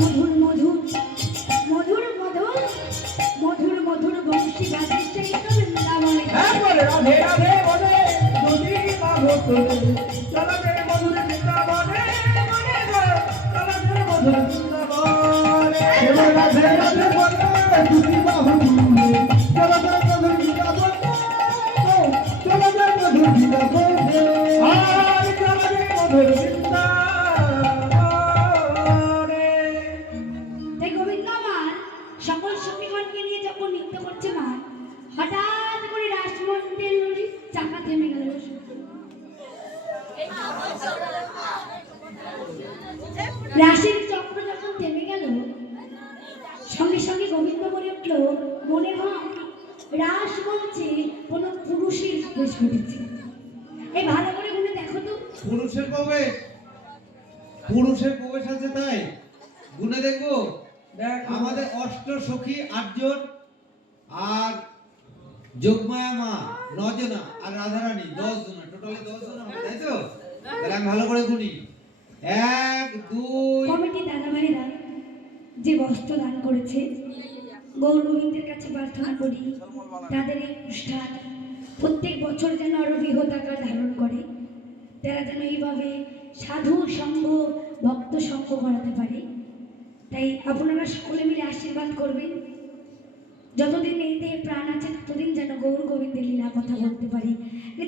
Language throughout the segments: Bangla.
মধুর মধুর মধুর মধুর মধুর মধুর বংশী বাজে সেই তো বৃন্দাবনে। হ্যাঁ বলে রাধে রাধে বলে যদি বাবু তোলে চলো রে মধুর বৃন্দাবনে মনে গো চলো রে মধুর বৃন্দাবনে। রাধে রাধে বলে যদি বাবু তোলে চলো রে মধুর বৃন্দাবনে চলো রে মধুর বৃন্দাবনে আর চলো রে মধুর বৃন্দাবনে। তাই গোবিন্দ আমার সকল সখীগণকে নিয়ে যখন নৃত্য করছে মা, হঠাৎ করে রাসমন্দির চাকা থেমে গেল। রাশের চক্র যখন থেমে গেল, সঙ্গে সঙ্গে গোবিন্দ বলে উঠল, মনে হয় রাস বলছে কোন পুরুষের বেশ ঘটেছে। এই ভালো করে গুনে দেখো তো। পুরুষের প্রবেশ, পুরুষের প্রবেশ আছে তাই গুনে দেখবো। দেখ আমাদের অষ্ট সখী 8 জন আর যোগমায়া মা 9 জনা আর রাধারানী 10 জনা, টোটালি 10 জন আমরা, তাই তো? তাহলে আমি ভালো করে গুনি। 1 2 কমিটি দাদা ভাইরা যে বস্ত্র দান করেছে, গৌর গোবিন্দের কাছে প্রার্থনা করি তাদের এই অনুষ্ঠান প্রত্যেক বছর যেন আরো বৃহৎ আকার ধারণ করে, তারা যেন এইভাবে সাধু সঙ্গ ভক্ত সঙ্গ করাতে পারে। তাই আপনারা সকলে মিলে আশীর্বাদ করবেন, যতদিন এই দেহে প্রাণ আছে ততদিন যেন গৌর গোবিন্দের লীলা কথা বলতে পারি।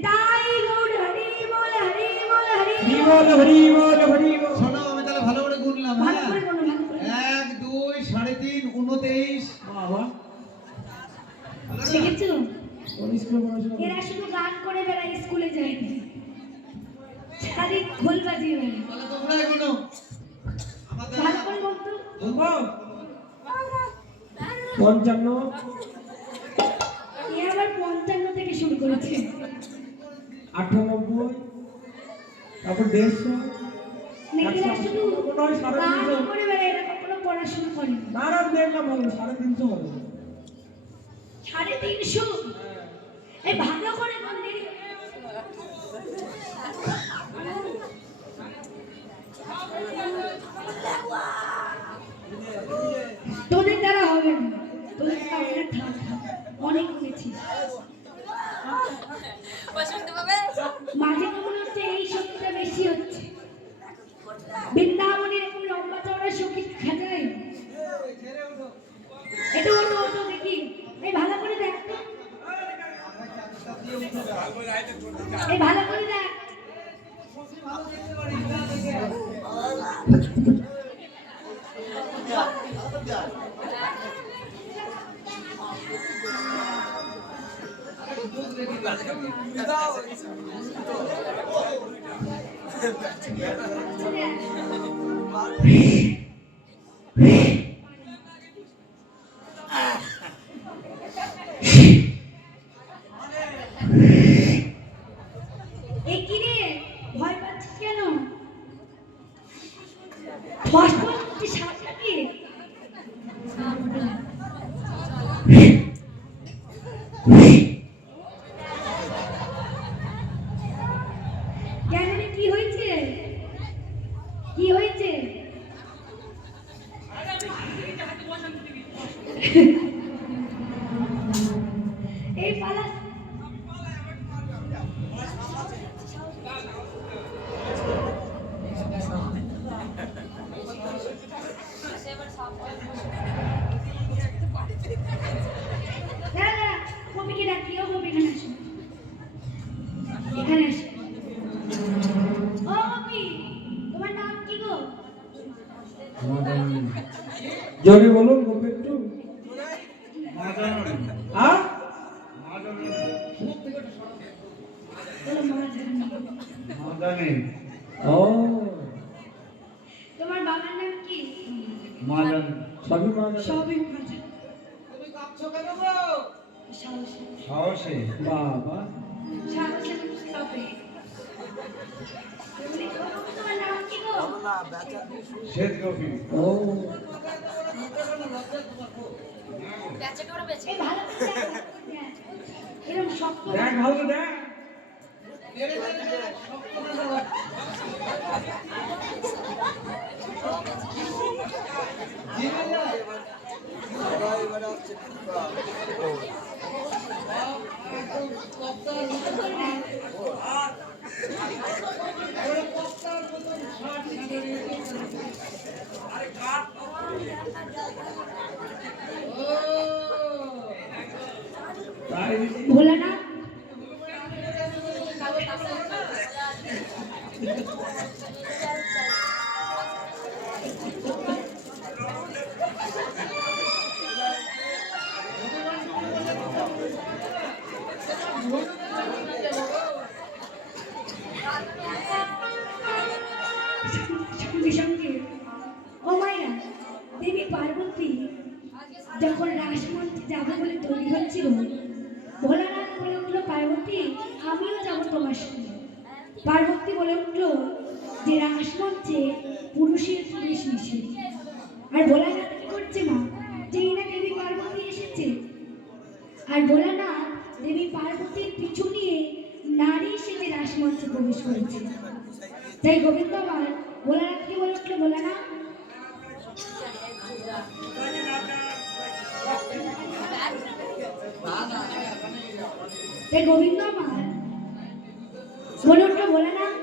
তাই গৌর হরি বল হরি বল হরি বল হরি বল হরি বল। শোনো আমি তাহলে ভালো করে গুনলাম। ভালো হ্যাঁ করে বলো, ভালো করে। 1 2 3.5 29। বাবা দেখেছো স্কুলে পড়াশোনা এরা শুধু গান করে বেড়ায়, স্কুলে যায় না, সারি খোল বাজিয়ে বেড়ায়। তাহলে তোমরাই গুনো আমাদের। ভালো করে বলতো। গুনবো 55 এ আবার 55 থেকে শুরু করেছে। 98 তারপর 150 মেয়েরা শুধু নয়, সাড়ে গান তিনশো। করে বেড়ায়, এরা কখনো পড়াশোনা করে না। নারায়ণ দেখলাম ভালো 350 হবে। 350। এই ভালো করে বললে তোদের দ্বারা হবে না, তোদের দ্বারা হবে না, থাক থাক, অনেক হয়েছি। মাঝে তো মনে হচ্ছে এই শক্তিটা বেশি হচ্ছে। বৃন্দাবনের এরকম লম্বা চওড়া শক্তি খাজাই। এটা ওটো ওটো দেখি, এই ভালো করে দেখ তো, এই ভালো করে দেখ। এই কি রে, ভয় পাচ্ছিস কেন? ফসফস সাপটা কি? কেন রে, কি হয়েছে? কি হয়েছে? এই পালা কবিকে ডাকিও, কবি এখানে আসো, এখানে আসো। ও কবি, তোমার নাম কি গো? জোরে বলুন গো একটু। হ্যাঁ বলো মাঝানি। ও তোমার বাবার নাম কি? মাজান সবই মাজান। সবই মাঝানি। তুমি কাঁপছো কেন গো? সাহসী সাহসী বাবা সাহসী হবে। তোমার নাম কি গো? শ্বেত কফি। ও এই ভালো করে দেখ। এরকম শক্ত দেখ ভালো দেখ। তাই ভোলানাথ সঙ্গে সঙ্গে ও মায়েরা দেবী পার্বতী যখন রাসমঞ্চে যাবে বলে তৈরি হচ্ছিল, ভোলানাথ বলে উঠলো, পার্বতী আমিও যাব তোমার সঙ্গে। পার্বতী বলে উঠলো যে রাসমঞ্চে পুরুষের পুরুষ নিষেধ। আর ভোলানাথ কি করছে মা, যেই না দেবী পার্বতী এসেছে, আর ভোলানাথ দেবী পার্বতীর পিছু নিয়ে নারী সেজে রাসমঞ্চে প্রবেশ করেছে। তাই গোবিন্দ আমার ভোলানাথকে বলে উঠলো, ভোলানাথ তাই গোবিন্দ আমার বলে উঠলো, ভোলানাথ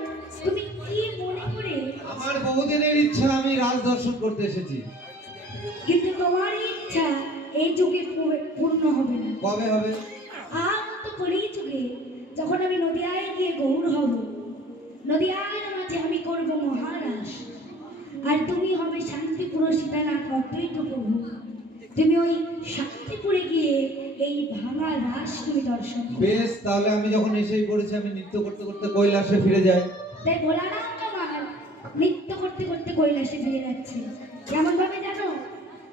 তুমি কি মনে করে, আমার বহুদিনের ইচ্ছা, আমি রাজ দর্শন করতে এসেছি। কিন্তু তোমার এই ইচ্ছা এই যুগে পূর্ণ হবে না। কবে হবে? আর তো করেই যুগে যখন আমি নদিয়ায় গিয়ে গৌর হব, নদিয়ার মাঝে আমি করব মহারাজ, আর তুমি হবে শান্তিপুর সীতানাথ অদ্বৈত প্রভু। তুমি ওই শান্তিপুরে গিয়ে এই ভাঙা রাস তুমি দর্শন করবে। বেশ, তাহলে আমি যখন এসেই পড়েছি, আমি নৃত্য করতে করতে কৈলাসে ফিরে যাই। তাই ভোলানাথ তোমার নৃত্য করতে করতে কৈলাসে ফিরে যাচ্ছে। কেমন ভাবে জানো?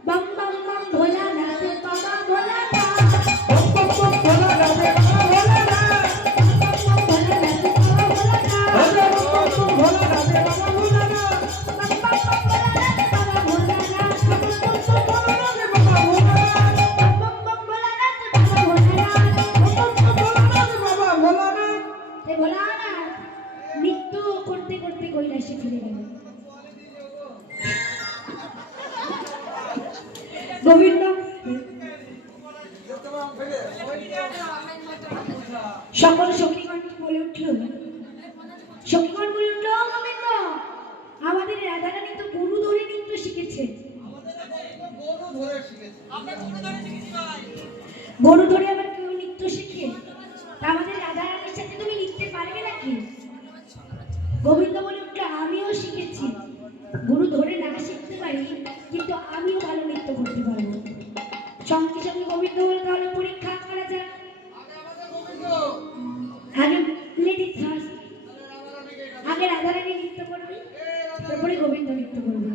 বম বম বম ভোলানাথ বাবা ভোলানাথ, বম বম বম ভোলানাথ বাবা ভোলানাথ, বম বম ভোলানাথ বাবা ভোলানাথ, বম বম বম ভোলানাথ বাবা ভোলানাথ, বম বম বম ভোলানাথ বাবা ভোলানাথ, বম বম বম ভোলানাথ বাবা ভোলানাথ, বম বম ভোলানাথ বাবা ভোলানাথ। বম বম বম ভোলানাথ বাবা ভোলানাথ। তাই ভোলানাথ নৃত্য করতে করতে কৈলাসে ফিরে গেল। গোবিন্দ সকল সখীগণ বলে উঠল, সখীগণ বলে উঠল, গোবিন্দ আমাদের রাধারানী তো গরু ধরে নৃত্য শিখেছে। গরু ধরে আবার কেউ নৃত্য শিখে? তা আমাদের রাধারানীর সাথে তুমি লিখতে পারবে নাকি? গোবিন্দ বলে উঠল, আমিও শিখেছি, গরু ধরে না শিখতে পারি, কিন্তু আমিও ভালো নৃত্য করতে পারবো। সঙ্গে সঙ্গে গোবিন্দ বলে, তাহলে পরীক্ষা করা যাক। আগে লেডিস ফার্স্ট, আগে রাধারানী নৃত্য করবে, তারপরে গোবিন্দ নৃত্য করবে।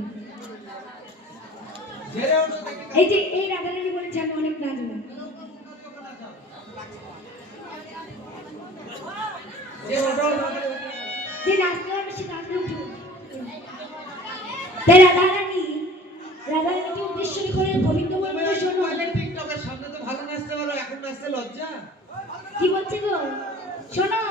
এই যে এই রাধারানী বলেছে আমি অনেক নাচবো, যে নাচতে হবে সে নাচতে উঠবে। তাই রাধারানীকে উদ্দেশ্য করে গোবিন্দ বলল, শোনো, টিকটকের সামনে তো ভালো নাচতে পারো, এখন নাচতে লজ্জা। কি বলছে গো? শোনো,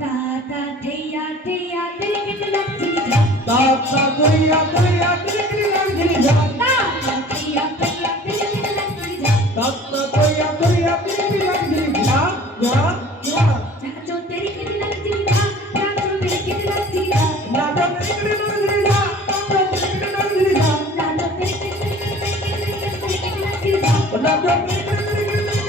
তা তা থেয়া থেয়া তেলে কেটে লাগছে যা, তাতা তোয়া তোয়া তিরি লাগলি যা, তা তা থেয়া থেয়া তেলে কেটে লাগছে যা, তাতা তোয়া তোয়া তিরি লাগলি যা, যা যা। নাচো তেরি কেটে লাগছে যা, নাচো তেরি কেটে লাগছে যা, নাটা তিরি লাগলি যা, নাটা তিরি লাগলি যা, নাচো তেরি কেটে লাগছে যা। নাটা তিরি লাগলি যা।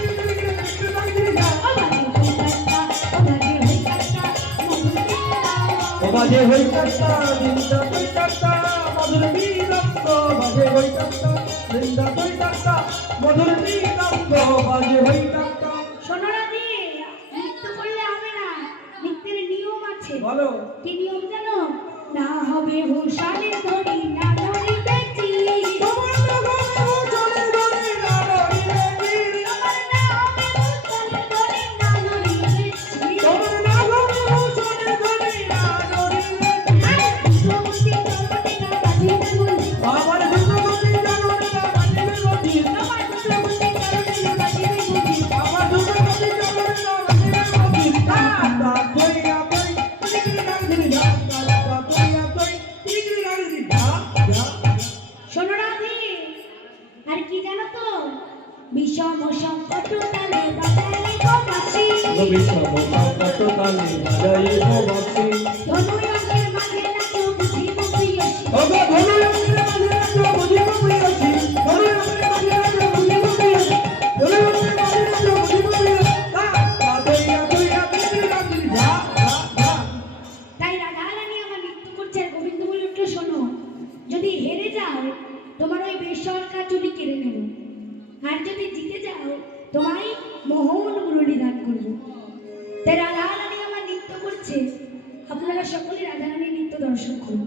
বাজে হই কাটা নিন্দা তুই কাটা মধুর বিলম্ব, বাজে হই কাটা নিন্দা তুই কাটা মধুর বিলম্ব, বাজে হই কাটা। শোনো রাধে, নৃত্য করলে হবে না, নৃত্যের নিয়ম আছে। বলো। কি নিয়ম জানো? না হবে ভূষণের ধরি, না ধরিবে চির। তোমার জগতে চলে চলে না রইবে চির, আমার না হবে ভূষণের ধরি, না ধরিবে চির। তোমার না হবে চলে চলে না রইবে চির। প্রভুতি প্রভুতি না বাজিবে বলি, আমার দুর্গতি জানরে না বাজিবে বলি, আমার প্রভুতি প্রভুতি না বাজিবে বলি। আমার দুর্গতি জানরে না বাজিবে বলি। তাতা তোয়া তোই তিরি লাগলি যা, তাতা তোয়া তোই তিরি লাগলি যা, যা। শোনো রাধে, আর কি জানো তো? বিষম সংকট তালে বাজারে গো বাঁশি বিষম সংকট তালে বাজাইব বাঁশি ধনুরঙ্গের মাঝে নাচো বুঝিব প্রিয়সী ওগো ধনুরঙ্গের মাঝে নাচো বুঝিব প্রিয়সী ধনুরঙ্গের মাঝে নাচো বুঝিব প্রিয়সী ধনুরঙ্গের মাঝে নাচো বুঝিব প্রিয়সী দইয়া দইয়া বিদ্রি রাত্রি যা যা যা তাই রাধা রানী আমার নৃত্য করছে আর গোবিন্দ বলে উঠলো শোনো যদি হেরে যাও তোমার ওই বেসরকার চুরি কেড়ে নেব আর যদি জিতে যাও তোমায় মোহন মুরলী দান করবো তাই রাধা রানী আমার নৃত্য করছে আপনারা সকলে রাধা রানীর নৃত্য দর্শন করুন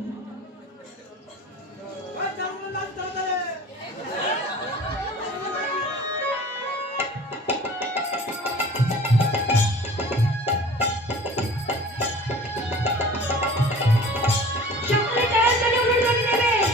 সকলে তাড়াতাড়ি অনুদান নেবেন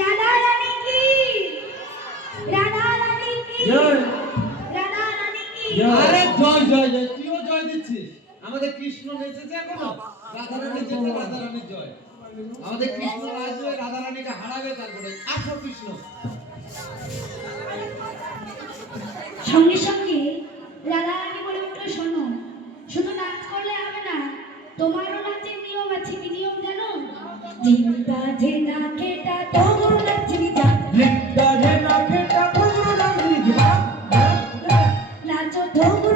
রাধা রানী কি রাধা রানী কি জয় রাধা রানী কি আরে জয় জয় জয় তুইও জয় দিচ্ছিস আমাদের কৃষ্ণ নেচেছে এখনো রাধারানী যেতে রাধারানীর জয় আমাদের কৃষ্ণ আসবে রাধারানীকে হারাবে তারপরে আসো কৃষ্ণ সঙ্গে সঙ্গে রাধা রানী বলে উঠলো শোনো শুধু নাচ করলে হবে না তোমারও নাচের নিয়ম আছে কি নিয়ম জানো জিন্দা যে না কেটা তবু নাচবি যা লিখতা যে না খেটা তোমরা নাচি যা নাচো তবু